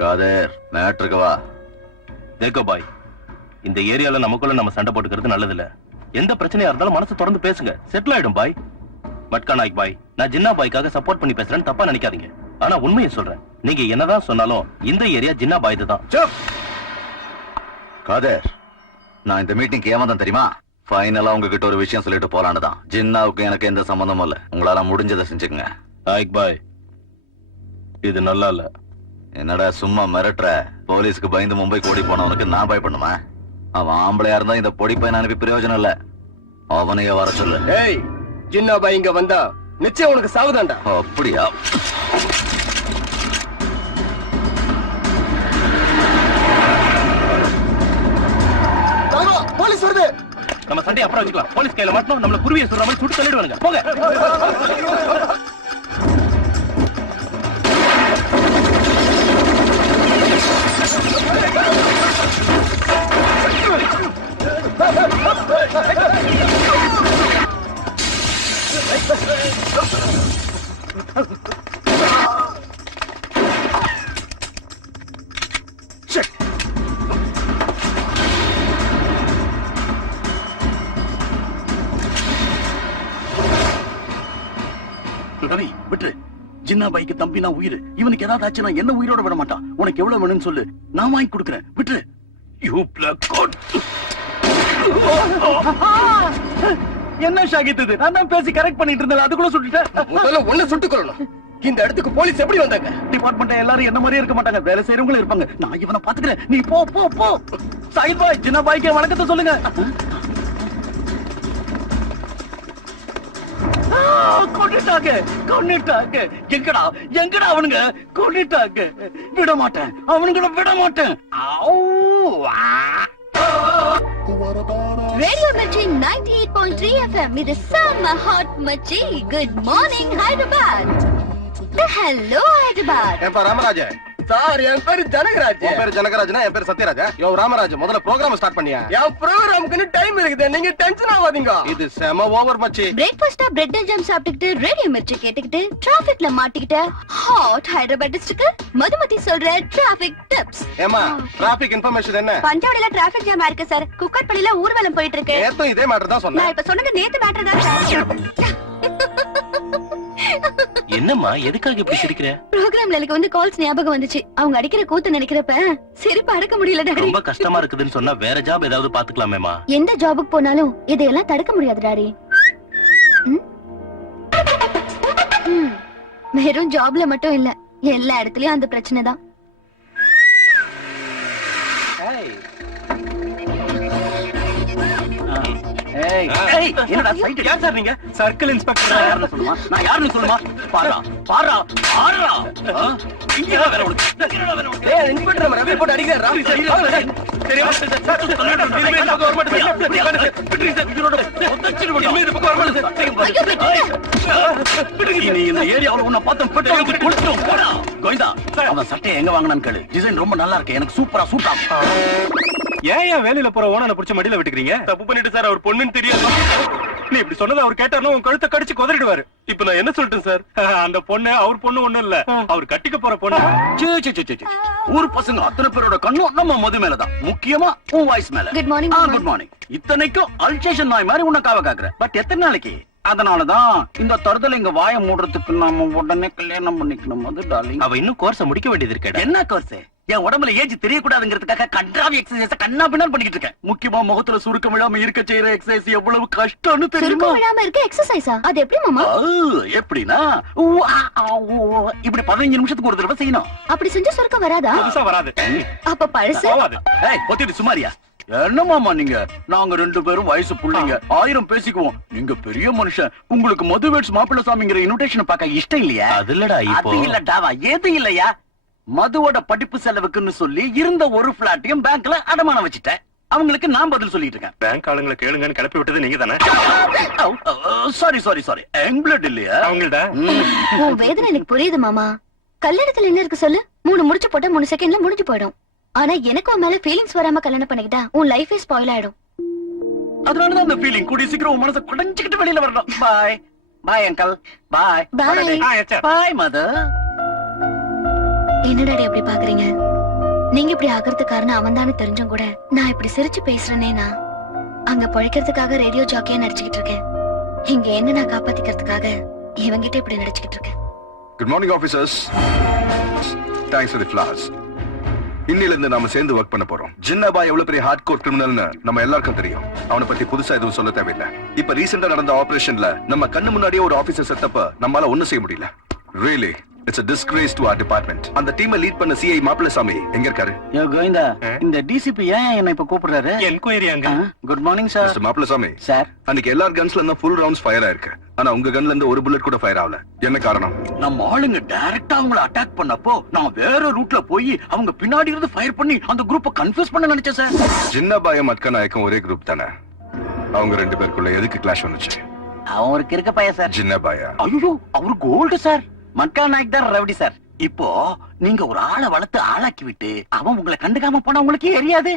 காதர் மேட்ருக்கு வா. தேக்கோ பாய், இந்த ஏரியால நமக்குள்ள நம்ம சண்டை போட்டுக்கிறது நல்லது இல்ல. எந்த பிரச்சனையா இருந்தாலும் மனசு திறந்து பேசுங்க, செட்டில் ஆயிடும் பாய். மட்கா நாய்க் பாய், நான் ஜின்னா பாய்க்காக சப்போர்ட் பண்ணி பேசுறேன்னு தப்பா நினைக்காதீங்க. ஆனா உண்மையை சொல்றேன், நீங்க என்னதான் சொன்னாலும் இந்த ஏரியா ஜின்னா பாய் தான். காதர், நான் இந்த மீட்டிங்க்கு ஏமாதான் தெரியுமா? ஃபைனலா உங்ககிட்ட ஒரு விஷயம் சொல்லிட்டு போலான்னு தான். ஜின்னாவுக்கு எனக்கு எந்த சம்பந்தமும் இல்ல. உங்களால முடிஞ்சதை செஞ்சுக்கங்க. நாய்க் பாய், இது நல்லா இல்ல. என்னடா சும்மா மிரட்டுற? போலீஸ்க்கு பயந்து மும்பை ஓடி போனவனுக்கு நான் பயப்படணுமா? அவன் ஆம்பளையா இருந்தா இந்த பொடி பையன் அனுப்பி பிரயோஜனம் இல்ல. அவனையே வர சொல்லு. ஏய், ஜின்னா பாய் இங்க வந்தா நிச்சயம் உனக்கு சாவுதான்டா. அப்படியா? போலீஸ் வருது. நம்ம சண்டை அப்புறம் வச்சுக்கலாம். போலீஸ் கையில மாட்டணும், நம்மள குருவியை சொல்ற மாதிரி சுட்டு தள்ளிடுவாங்க. போங்க. ரவி விட்டு. ஜின்னா பைக்கு தம்பி நான் உயிர். இவனுக்கு ஏதாவது ஆச்சுன்னா என்ன உயிரோட விட மாட்டான். உனக்கு எவ்வளவு வேணும்னு சொல்லு, நான் வாங்கி கொடுக்குறேன். விட்டு. என்ன ஷாகித் இது? நான் தான் பேசி கரெக்ட் பண்ணிட்டு இருந்தேன், அதுக்குள்ள சுட்டுட்டேன். முதல்ல ஒண்ணு சுட்டுக் கொள்ளணும். இந்த இடத்துக்கு போலீஸ் எப்படி வந்தாங்க? டிபார்ட்மெண்ட் எல்லாரும் என்ன மாதிரியே இருக்க மாட்டாங்க, வேலை செய்யறவங்களும் இருப்பாங்க. நான் இவனை பாத்துக்கிறேன், நீ போ போ போ. சாயித் பாய், ஜின்னா பாய்க்கு வணக்கத்தை சொல்லுங்க. கொண்டுட்டாங்க கொண்டுட்டாங்க. எங்கடா எங்கடா அவனுங்க? கொண்டுட்டாங்க. விட மாட்டேன், அவனுங்களை விட மாட்டேன். Radio Mirchi 98.3 FM. இது செம்ம ஹாட் மச்சி. Good morning Hyderabad. Hello Hyderabad. ஏப்பா ராமராஜ். சார், என் பேரு ஜனகராஜ். உன் பேரு ஜனகராஜ்னா என் பேரு சத்யராஜா. யோ ராமராஜ், முதல்ல ப்ரோகிராம் ஸ்டார்ட் பண்ணியா? என் ப்ரோகிராமுக்கு டைம் இருக்குது, நீங்க டென்ஷன் ஆகாதீங்க. இது செம ஓவர் மச்சி. பிரேக்ஃபாஸ்டா பிரெட் அண்ட் ஜாம் சாப்பிட்டுக்கிட்டு ரேடியோ மிர்ச்சி கேட்டுக்கிட்டு டிராபிக்ல மாட்டிக்கிட்ட ஹாட் ஹைதராபாத் டிஸ்ட்ரிக்ட் மதுமதி சொல்ற டிராபிக் டிப்ஸ். ஏமா, டிராபிக் இன்ஃபர்மேஷன் என்ன? பஞ்சாவடில டிராபிக் ஜாம் இருக்கு சார். குக்கர்பள்ளியில ஊர்வலம் போயிட்டு இருக்கு. நேத்தும் இதே மேட்டர் தான் சொன்னேன். நான் இப்ப சொன்னது நேத்து மேட்டர் தான் சார். என்னம்மா, எதுக்காக இப்படி சிரிக்கிற? ப்ரோகிராம்ல எனக்கு வந்து கால்ஸ் ஞாபகம் வந்துச்சு. அவங்க அடிக்கிற கூத்து நினைக்கிறப்ப சிரிப்பு அடக்க முடியல டாடி. ரொம்ப கஷ்டமா இருக்குதுன்னு சொன்னா வேற ஜாப் ஏதாவது பாத்துக்கலாமேமா. எந்த ஜாபுக்கு போனாலும் இதையெல்லாம் தடுக்க முடியாது டாடி. வெறும் ஜாப்ல மட்டும் இல்ல, எல்லா இடத்துலயும் அந்த பிரச்சனை தான். என்னடா சைட்? யார் சார் நீங்க? Circle inspector. யாருன்னு சொல்லுமா? நான் யாருன்னு சொல்லுமா? பாரா பாரா பாரா. இங்க வேற ஒண்ணு. ஏய், இன்ஸ்பெக்டர் நம்ம ரவி போட்டு அடிக்கிறாரா? தெரியுமா சார்? இனிமே இந்த பக்கம் வர மாட்டேன் சார். விட்டுருங்க சார். இவரோட இனிமே இந்த பக்கம் வர மாட்டேன் சார். நீ இந்த ஏரியாவுல உன்னை பார்த்து பெட்ரோல் குடிச்சிட்டோம். போடா கோவிந்தா, அவன் சட்டையை எங்க வாங்கினான்னு கேளு. டிசைன் ரொம்ப நல்லா இருக்கு, எனக்கு சூப்பரா சூட் ஆகும். ஏன் வேலையில போற ஓனனை புடிச்ச மடியில விட்டுக்கிறீங்க? தப்பு பண்ணிட்டு சார், அவர் பொண்ணுன்னு தெரியாது. நீ இப்படி சொன்னது அவர் கேட்டாருன்னா உன் கழுத்தை கடிச்சு கொதறிடுவாரு. இப்ப நான் என்ன சொல்லிட்டேன் சார்? அந்த பொண்ணு அவர் பொண்ணு ஒண்ணும் இல்ல, அவர் கட்டிக்க போற பொண்ணு. ஊர் பசங்க அத்தனை பேரோட கண்ணும் நம்ம மது மேலதான், முக்கியமா உன் வாய்ஸ் மேல. Good morning. Good morning. இத்தனைக்கும் அல்சேஷன் நாய் மாதிரி உன்னை காவ காக்குற. பட் எத்தனை நாளைக்கு? அதனாலதான் இந்த தருதல இங்க வாய மூடுறதுக்கு நாம உடனே கல்யாணம் பண்ணிக்கணும். அது டார்லிங், அவ இன்னும் கோர்ஸ முடிக்க வேண்டியது இருக்கேடா. என்ன கோர்ஸ்? என் உடம்புல ஏஜ் தெரியக்கூடாதுங்கிறதுக்காக கன்றாவி எக்ஸசைஸ் கண்ணா பின்னான்னு பண்ணிக்கிட்டு இருக்கேன். முக்கியமா முகத்துல சுருக்கம் விழாம இருக்க செய்யற எக்ஸசைஸ் எவ்வளவு கஷ்டம்னு தெரியுமா? சுருக்கம் விழாம இருக்க எக்ஸசைஸா? அது எப்படி மாமா? எப்படின்னா இப்படி 15 நிமிஷத்துக்கு ஒரு தடவை செய்யணும். அப்படி செஞ்சா சுருக்கம் வராதா? புதுசா வராது. அப்ப பழசு? ஏய் பொத்திட்டு சுமாரியா? என்ன மாமா நீங்க? நாங்க 2 பேரும் வயசு புள்ளைங்க, 1000 பேசிக்குவோம். நீங்க பெரிய மனுஷன், உங்களுக்கு மதுவேட்ஸ் மாப்பிள்ள சாமிங்கிற இன்விடேஷன் பார்க்க இஷ்டம் இல்லையா? அது இல்லடா. இப்போ அது இல்லடாவா, ஏது இல்லையா? மதுவோட படிப்பு செலவுக்குன்னு சொல்லி இருந்த ஒரு பிளாட்டையும் பேங்க்ல அடமானம் வச்சுட்டேன். அவங்களுக்கு நான் பதில் சொல்லிட்டு இருக்கேன். பேங்க் ஆளுங்களை கேளுங்கன்னு கிளப்பி விட்டது நீங்க தானே? சாரி சாரி சாரி, எங்கிலட் இல்லையா அவங்கள்ட்ட? உன் வேதனை எனக்கு புரியுது மாமா. கல்யாணத்துல என்ன இருக்கு சொல்லு? 3 முடிச்சு போட்டா 3 செகண்ட்ல முடிஞ்சு போயிடும். ஆனா எனக்கு உன் மேல ஃபீலிங்ஸ் வராம கல்யாணம் பண்ணிக்கிட்டா உன் லைஃபே ஸ்பாயில் ஆயிடும். அதனாலதான் அந்த ஃபீலிங் கூடி சீக்கிரம் உன் மனசை குடைஞ்சுக்கிட்டு வெளியில வரணும். பாய் பாய் அங்கிள். பாய் பாய் பாய் மதர். என்ன டாடி அப்படி பாக்குறீங்க? நீங்க இப்படி ஆகிறதுக்கு காரணம் அவன் தானே தெரிஞ்சும் கூட நான் இப்படி சிரிச்சு பேசுறேனேனா அங்க பழைக்கிறதுக்காக ரேடியோ ஜாக்கியா நடிச்சுக்கிட்டு இருக்கேன். இங்க என்ன நான் காப்பாத்திக்கிறதுக்காக இவங்கிட்ட இப்படி நடிச்சுக்கிட்டு இருக்கேன். Good morning officers. Thanks for the flowers. இன்னில இருந்து நாம சேர்ந்து ஒர்க் பண்ண போறோம். ஜின்னா பாய் எவ்வளவு பெரிய ஹார்ட் கோர் கிரிமினல்னு நம்ம எல்லாருக்கும் தெரியும். அவனை பத்தி புதுசா எதுவும் சொல்ல தேவையில்லை. இப்ப ரீசெண்டா நடந்த ஆபரேஷன்ல நம்ம கண்ணு முன்னாடியே ஒரு ஆபீசர் செத்தப்ப நம்மால ஒண்ணும் செய்ய முடியல. Really it's a disgrace to our department. அந்த டீமை லீட் பண்ண சிஐ மாப்பிள்ளசாமி எங்க இருக்காரு? யோ கோவிந்தா, இந்த டிசிபி ஏன் என்ன இப்ப கூப்பிடுறாரு? என்கொயரி அங்க. Good morning sir. Mister Mappillasamy sir, அன்னைக்கு எல்லா கன்ஸ்ல இருந்தும் ஃபுல் ரவுண்ட்ஸ் ஃபயர் ஆயிருக்கு. ஆனா உங்க கன்ல இருந்து ஒரு புல்லட் கூட ஃபயர் ஆகல. என்ன காரணம்? நம்ம ஆளுங்க டைரக்டா அவங்கள அட்டாக் பண்ணப்போ நான் வேற ரூட்ல போய் அவங்க பின்னாடி இருந்து ஃபயர் பண்ணி அந்த குரூப்பை கன்ஃபியூஸ் பண்ண நினைச்சேன் சார். ஜின்னா பாயும் மட்கா நாயக்கும் ஒரே குரூப் தானே? அவங்க ரெண்டு பேருக்குள்ள எதுக்கு கிளாஷ் வந்துச்சு? அவன் ஒரு கிறுக்க பையன் சார். ஜின்னா பாயா? ஐயோ, அவரு கோல்டு சார். மட்கா நாயக் தான் ரவுடி சார். இப்போ நீங்க ஒரு ஆளை வளர்த்து ஆளாக்கி விட்டு அவன் உங்களை கண்டுக்காம போனா உங்களுக்கு எரியாது.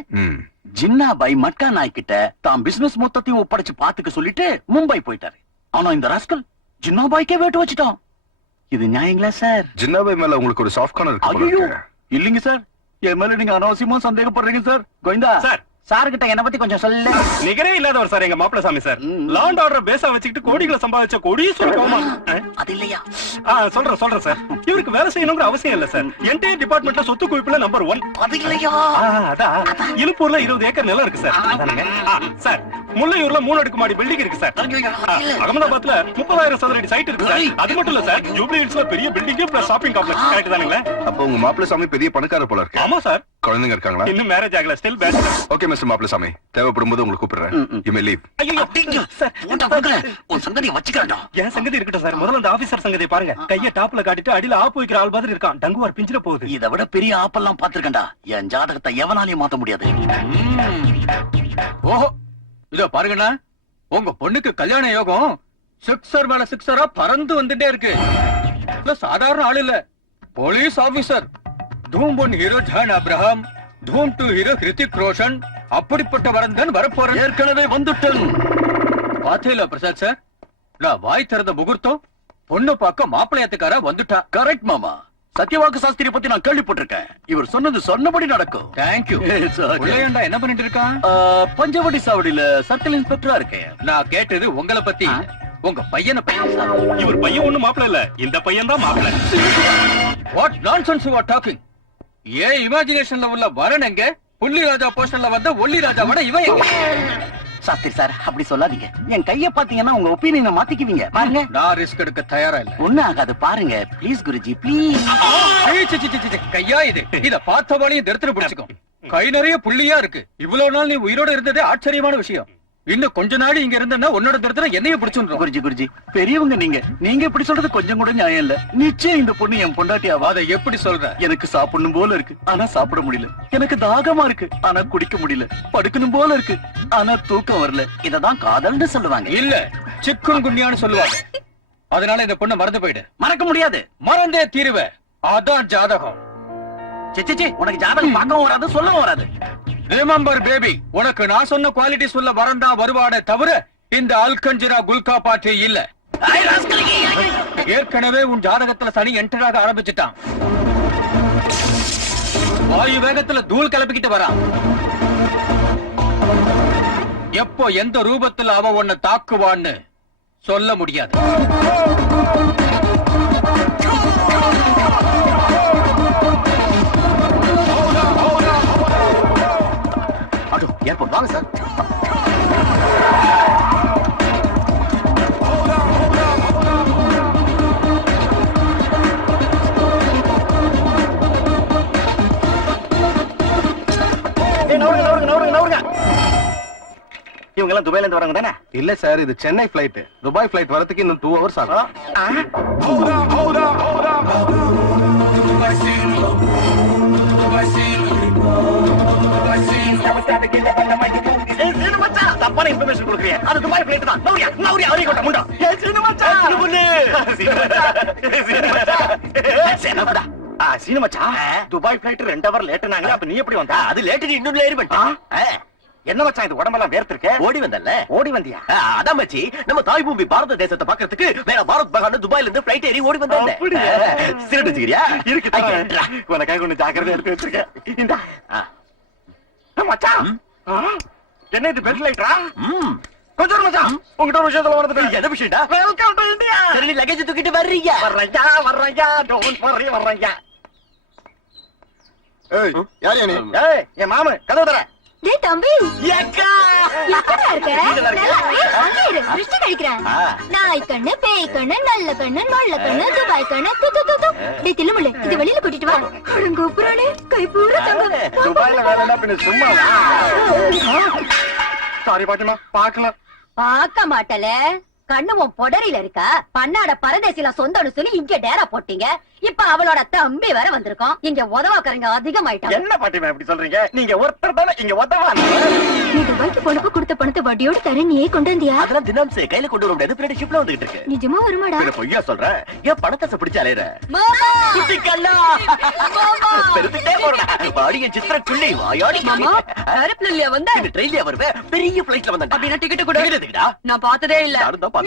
ஜின்னா பாய் மட்கா நாய் கிட்ட தான் பிசினஸ் மொத்தத்தையும் ஒப்படைச்சு பாத்துக்க சொல்லிட்டு மும்பை போயிட்டாரு. ஆனா இந்த ராஸ்கல் ஜின்னா பாய்க்கே வேட்டு வச்சுட்டான். இது நியாயங்களா சார்? ஜின்னா பாய் மேல உங்களுக்கு ஒரு சாஃப்ட் கார்னர் இருக்கு போல ஐயோ இருக்கு. இல்லைங்க சார், என் மேல நீங்க அனாவசியமா சந்தேகப்படுறீங்க சார். கோவிந்தா சார், சார் கிட்ட என்ன பத்தி கொஞ்சம் சொல்லு. நிகரே இல்லாதவர் சார் எங்க மாப்பிள்ளசாமி சார். லாண்ட் ஆர்டர் பேஸா வச்சுக்கிட்டு கோடிகளை சம்பாதிச்ச கோடீஸ்வரர் கோமா. அது இல்லையா? சொல்றேன் சார். இவருக்கு வேலை செய்யணுங்கிற அவசியம் இல்ல சார். என்டையர் டிபார்ட்மெண்ட்ல சொத்து குவிப்புல நம்பர் 1. அது இல்லையா? அதான் இலுப்பூர்ல 20 ஏக்கர் நிலம் இருக்கு சார். அதானங்க. சார், முல்லையூர்ல 3 அடுக்குமாடி பில்டிங் இருக்கு சார். அகமதாபாத்ல 30,000 சதுர அடி சைட் இருக்கு சார். அது மட்டும் இல்ல சார், ஜூப்ளி ஹில்ஸ்ல பெரிய building plus shopping complex. Correct தானுங்களே? அப்ப உங்க மாப்பிள்ளசாமி பெரிய பணக்காரர் போல இருக்கு. ஆமா சார். குழந்தைங்க இருக்காங்களா? இன்னும் மேரேஜ் ஆகல, ஸ்டில் பேச்சுலர். ஓகே மிஸ்டர் மாப்பிள்ளசாமி, தேவைப்படும் போது உங்களுக்கு கூப்பிடுறேன். You may leave. ஐயோ சார், உன் சங்கதியை வச்சுக்கிறா. என் சங்கதி இருக்கட்டும் சார். முதல்ல அந்த ஆபீசர் சங்கதியை பாருங்க. கைய டாப்ல காட்டிட்டு அடியில ஆப்பு வைக்கிற ஆள் மாதிரி இருக்கான். டங்குவார் பிஞ்சிர போகுது. இதை விட பெரிய ஆப்பெல்லாம் பாத்துருக்கேன்டா. என் ஜாதகத்தை எவனாலையும் மாத்த முடியாது. ஓஹோ, இதோ பாருங்கண்ணா, உங்க பொண்ணுக்கு கல்யாண யோகம் சிக்ஸர் மேல சிக்ஸரா பறந்து வந்துட்டே இருக்கு. சாதாரண ஆள் இல்ல, போலீஸ் ஆபீசர். தூம் 1 ஹீரோ ஜான் அப்ரஹாம், தூம் 2 ஹீரோ ஹிருத்திக் ரோஷன். அப்படிப்பட்ட வரந்தன் வரப்போற ஏற்கனவே வந்துட்டேன். பாத்தீங்களா பிரசாத் சார், நான் வாய் திறந்த முகூர்த்தம் பொண்ணு பார்க்க மாப்பிள்ளையத்துக்கார வந்துட்டா. கரெக்ட் மாமா. சத்யவாக்கு சாஸ்திரி பத்தி நான் கேள்விப்பட்டிருக்கேன். இவர் சொன்னது சொன்னபடி நடக்கும். தேங்க்யூ. உள்ளேண்டா என்ன பண்ணிட்டு இருக்கான்? பஞ்சவடி சாவடியில சர்க்கிள் இன்ஸ்பெக்டரா இருக்கேன். நான் கேட்டது உங்களை பத்தி. உங்க பையனை பத்தி. இவர் பையன் ஒண்ணு மாப்பிள்ள இல்ல, இந்த பையன் தான் மாப்பிள்ள. What nonsense you are talking? ஏன் இமேஜினேஷன்ல உள்ள வரன் எங்க? புள்ளி ராஜா போஸ்டர்ல வந்த ஒல்லி ராஜா விட இவன் எங்க? சாஸ்திரி சார், அப்படி சொல்லாதீங்க. என் கைய பாத்தீங்கன்னா உங்க ஒப்பீனியனை மாத்திக்குவீங்க. பாருங்க, நான் ரிஸ்க் எடுக்க தயாரா இல்ல. ஒண்ணு ஆகாது, பாருங்க ப்ளீஸ் குருஜி ப்ளீஸ். கையா இது, இத பார்த்தவளையும் எடுத்துட்டு பிடிச்சுக்கோ. கை நிறைய புள்ளியா இருக்கு. இவ்வளவு நாள் நீ உயிரோட இருந்ததே ஆச்சரியமான விஷயம். இன்னும் கொஞ்ச நாள் இங்க இருந்தனா உன்னோட தரத்துல என்னைய பிடிச்சுரும். குருஜி பெரியவங்க நீங்க இப்படி சொல்றது கொஞ்சம் கூட நியாயம் இல்ல. நிச்சயம் இந்த பொண்ணு என் பொண்டாட்டியாவா? அதை எப்படி சொல்ற? எனக்கு சாப்பிடணும் போல இருக்கு, ஆனா சாப்பிட முடியல. எனக்கு தாகமா இருக்கு, ஆனா குடிக்க முடியல. படுக்கணும் போல இருக்கு, ஆனா தூக்கம் வரல. இததான் காதல்னு சொல்லுவாங்க. இல்ல, சிக்குன் குண்டியான்னு சொல்லுவாங்க. அதனால இந்த பொண்ணை மறந்து போயிடு. மறக்க முடியாது, மறந்தே தீருவ. அதான் ஜாதகம். சிச்சி, உனக்கு ஜாதகம் பார்க்கவும் வராது, சொல்லவும் வராது. ரிமெம்பர் பேபி, உனக்கு நான் சொன்ன குவாலிட்டி சொல்ல வரந்தா வருவாடே தவிர இந்த அல்கஞ்சிரா குல்கா பாட்டி இல்ல. ஏற்கனவே உன் ஜாதகத்துல சனி என்டராக ஆரம்பிச்சுட்டான். வாயு வேகத்துல தூள் கிளப்பிக்கிட்டு வரான். எப்போ எந்த ரூபத்துல அவ உன்னை தாக்குவான்னு சொல்ல முடியாது. ஏர்போர்ட் வாங்க சார். இவங்க எல்லாம் துபாயில இருந்து வரவங்க தானே? இல்ல சார், இது சென்னை பிளைட். துபாய் பிளைட் வரதுக்கு இன்னும் 2 hours ஆகும். தப்பான இன்ஃபர்மேஷன் கொடுக்குறீங்க. அது துபாய் பிளைட் தான். நௌரியா அவரே கொட்ட முண்டா. சீனு மச்சான், துபாய் பிளைட் 2 hour லேட்னாங்க. அப்ப நீ எப்படி வந்த? அது லேட் இன்னும் லேட் பண்ணிட்டான். என்ன மச்சான் இது உடம்பெல்லாம் வேர்த்திருக்க? ஓடி வந்தல்ல ஓடி வந்தியா? அதான் மச்சி நம்ம தாய் பூமி பாரத தேசத்தை பாக்குறதுக்கு வேற பாரத் பகான் துபாயில இருந்து பிளைட் ஏறி ஓடி வந்தேன் அப்படியா? சிரட்டு வச்சுக்கிறியா இருக்கு உனக்காக ஒண்ணு ஜாக்கிரதை எடுத்து வச்சிருக்கேன். இந்தா. மச்சான் என்ன இது பெல்ட் லைட்டா? கொஞ்சம் மச்சான் உங்ககிட்ட ஒரு விஷயத்துல வந்துட்டேன். எதை விஷயம்டா? Welcome to India. சரி நீ லக்கேஜ் தூக்கிட்டு வர்றீங்க வர்றேன் டோன்ட் வர்றீ வர்றேன். ஏய் யார் நீ? ஏய் என் மாமு கதவு தர. டேய் தம்பி ஏக்கா எப்படா இருக்க? நல்லா ஏய், அங்கே இரு, திருஷ்டி கழிக்கிறேன். நாய் கண்ணு, பேய் கண்ணு, நல்ல கண்ணு, நல்ல கண்ணு, துபாய் கண்ணு, து, து, து, து. டேய் தில்லுமுள்ளு, இது வெளியில கூட்டிட்டு வா. அடங்கோப்புறானே, கை பூரா தங்கம். துபாயில வேலை என்ன பின்ன சும்மா சாரி பாட்டிமா பார்க்கல. பார்க்க மாட்டல கண்ணு உன் பொடரியில இருக்கா? பன்னாட பரதேசில சொந்தம்னு சொல்லி இங்க டேரா போட்டீங்க. இப்ப அவளோட தம்பி வேற வந்திருக்கோம். இங்க உதவாக்கறங்க அதிகமாயிட்டாங்க. என்ன பாட்டிமா இப்படி சொல்றீங்க? நீங்க ஒருத்தர் தானே இங்க உதவா. நீ துபாய்க்கு போனப்ப கொடுத்த பணத்தை வட்டியோட தர நீயே கொண்டு வந்தியா? அதெல்லாம் தினம் கையில கொண்டு வர முடியாது. பின்னாடி ஷிப்ல வந்துகிட்டு இருக்கு. நிஜமா வருமாடா? பின்ன பொய்யா சொல்றேன். ஏன் பணத்தை பிடிச்சு அலையற? மாமா குட்டி கல்லா பெருத்துட்டே போறடா. பாடிய சித்திர துள்ளி வாயாடி மாமா ஏரோப்ளேன்ல இல்லையா வந்த? இந்த ட்ரெயின்ல வருவேன். பெரிய ஃளைட்ல வந்தேன். அப்படினா டிக்கெட் கொடு. எடுத்துக்கிட்டா நான் பார்த்ததே இல்ல. யாரும் தான் பாக்கல.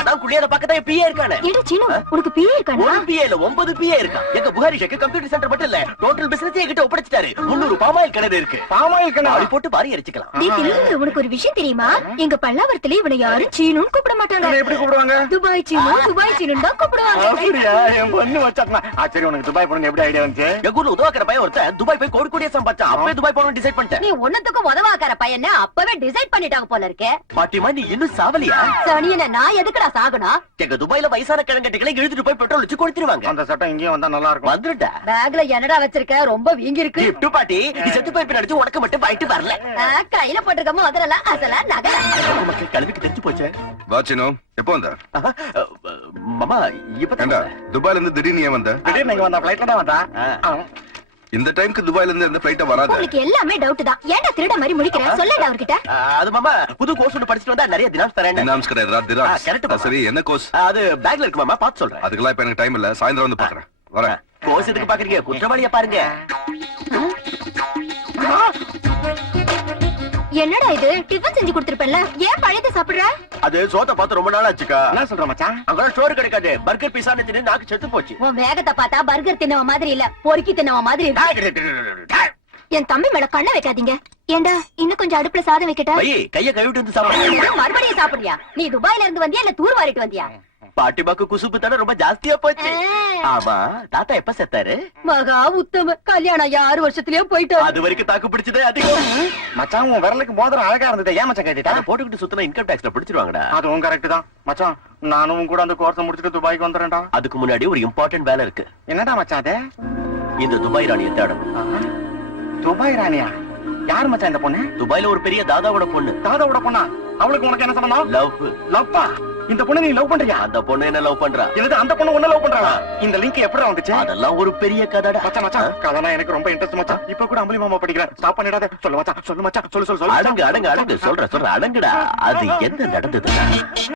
அதான் குளியாத பக்கத்துல பிஏ இருக்கானே. ஏடா சீனு, உனக்கு பிஏ இருக்கானா? ஒரு பிஏ இல்ல 9 பிஏ இருக்கான். எங்க புகாரி ஷேக் கம்ப்யூட்டர் சென்டர் மட்டும் இல்ல டோட்டல் பிசினஸ் என்கிட்ட ஒப்படைச்சிட்டாரு. 300 பாமாயில் கிணறு இருக்கு. பாமாயில் கிணறு ஆளி போட்டு பாரி எரிச்சுக்கலாம். டேய் தில்லுமுள்ளு, உனக்கு ஒரு விஷயம் தெரியுமா? எங்க பல்லாவரத்துல இவனை யாரும் சீனுன்னு கூப்பிட மாட்டாங்க. எப்படி கூப்பிடுவாங்க? துபாய் சீனு, துபாய் சீனுன்னு தான் கூப்பிடுவாங்க. அப்படியா? என் பொண்ணு வச்சாட்னா. சரி உனக்கு துபாய் போகணும்னு எப்படி ஐடியா வந்துச்சு? எங்க ஊர்ல உதவாக்கிற பையன் ஒருத்தன் துபாய் போய் கோடி கோடியா சம்பாதிச்சான். அப்பவே துபாய் போகணும்னு டிசைட் பண்ணிட்டேன். நீ ஒண்ணுத்துக்கு உதவாக்கற பையனை அப்பவே டிசைட் பண்ணிட்டாங்க போல இருக்கே. பாட்டிமா நீ இன்னும் சாவலியா? சனியன நான் எதுக்குடா சாகணும்? எங்க துபாயில வயசான கிழங்கட்டிகளை இழுத்துட்டு போய் பெட்ரோல் வச்சு கொடுத்துருவாங்க. அந்த சட்டம் இங்கேயும் வந்தா நல்லா இருக்கும். வந்துட்டா பேக்ல என்னடா வச்சிருக்க? ரொம்ப வீங்கி இருக்கு. கிஃப்ட் பாட்டி நீ செத்து போய் பின்னாடி உனக்கு மட்டும் வாயிட்டு வரல. கையில போட்டிருக்க முதல்ல அசல நகல. நமக்கு கழுவிக்கு தெரிஞ்சு போச்சு. வாச்சினோ எப்போ வந்த? மாமா ஏண்டா இப்ப துபாயில இருந்து திடீர்னு ஏன் வந்த? திடீர்னு இங்க வந்தா ஃளைட்ல தான் வந்தா. இந்த டைம்க்கு துபாயில இருந்து எந்த ஃளைட்ட வராது. உங்களுக்கு எல்லாமே டவுட் தான். ஏன்டா திருட மாதிரி முடிக்கிற? சொல்லடா அவர்கிட்ட. அது மாமா புது கோர்ஸ் ஒன்று படிச்சுட்டு வந்தா நிறைய தினாம்ஸ் தரேன். தினாம்ஸ் கிடையாது தினாம்ஸ். correct மாமா. சரி என்ன கோர்ஸ்? அது பேக்ல இருக்கு மாமா பார்த்து சொல்றேன். அதுக்கெல்லாம் இப்ப எனக்கு டைம் இல்ல. சாயந்தரம் வந்து பாக்குறேன். வரேன். கோர்ஸ் எதுக்கு பாக்குறீங்க? குற்றவாளியா பாருங்க. என்னடா இது? டிஃபன் செஞ்சு கொடுத்திருப்பேன்ல, ஏன் பழையத சாப்பிடுற? அது சோத்த பார்த்து ரொம்ப நாள் ஆச்சுக்கா. என்ன சொல்ற மச்சான்? அங்க ஸ்டோர் கிடைக்காது. பர்கர் பீஸா தின்னு நாக்கு செத்து போச்சு. உன் வேகத்தை பார்த்தா பர்கர் தின்னவ மாதிரி இல்ல, பொறுக்கி தின்னவ மாதிரி இருக்கு. என் தம்பி மேல கண்ண வைக்காதீங்க. ஏண்டா இன்னும் கொஞ்சம் அடுப்புல சாதம் வைக்கட்டா? பையே கைய கழுவிட்டு வந்து சாப்பிடு. மறுபடியும் சாப்பிடுறியா? நீ துபாயில இருந்து வந்தியா இல்ல தூர் வாரிட்டு வந்தியா? பாட்டிமாக்கு குசுப்பு தானே ரொம்ப ஜாஸ்தியா போச்சு. ஆமா தாத்தா எப்ப செத்தாரு? மகா உத்தம கல்யாணம் 6 வருஷத்துலயே போயிட்டு. அது வரைக்கும் தாக்கு பிடிச்சதே அதிகம். மச்சான் உன் விரலுக்கு மோதிரம் அழகா இருந்தது. ஏன் மச்சான் கேட்டுட்டா? அதை போட்டுக்கிட்டு சுத்தினா இன்கம் டாக்ஸ்ல பிடிச்சிருவாங்கடா. அதுவும் கரெக்ட் தான் மச்சான். நானும் உன் கூட அந்த கோர்ஸ் முடிச்சுட்டு துபாய்க்கு வந்துறேன்டா. அதுக்கு முன்னாடி ஒரு இம்பார்ட்டன்ட் வேலை இருக்கு. என்னடா மச்சான் அது? இந்த துபாய் ராணியை தேடணும். துபாய் ராணியா? யார் மச்சான் இந்த பொண்ணு? துபாய்ல ஒரு பெரிய தாதாவோட பொண்ணு. தாதாவோட பொண்ணா? அவளுக்கு உனக்கு என்ன சம்பந்தம்? லவ். லவ்வா? இந்த பொண்ணு நீ லவ் பண்றியா? அந்த பொண்ணு என்ன லவ் பண்றா? என்னது அந்த பொண்ணு உன்ன லவ் பண்றாளா? இந்த லிங்க் எப்படி வந்துச்சு? அதெல்லாம் ஒரு பெரிய கதைடா. மச்சான் மச்சான் கதைனா எனக்கு ரொம்ப இன்ட்ரெஸ்ட் மச்சான். இப்ப கூட அம்பலி மாமா படிக்கிறேன். ஸ்டாப் பண்ணிடாத. சொல்லு மச்சான் சொல்லு மச்சான் சொல்லு சொல்லு சொல்லு. அடங்கு அடங்கு அடங்கு சொல்ற சொல்ற அடங்குடா. அது என்ன நடந்ததுன்னா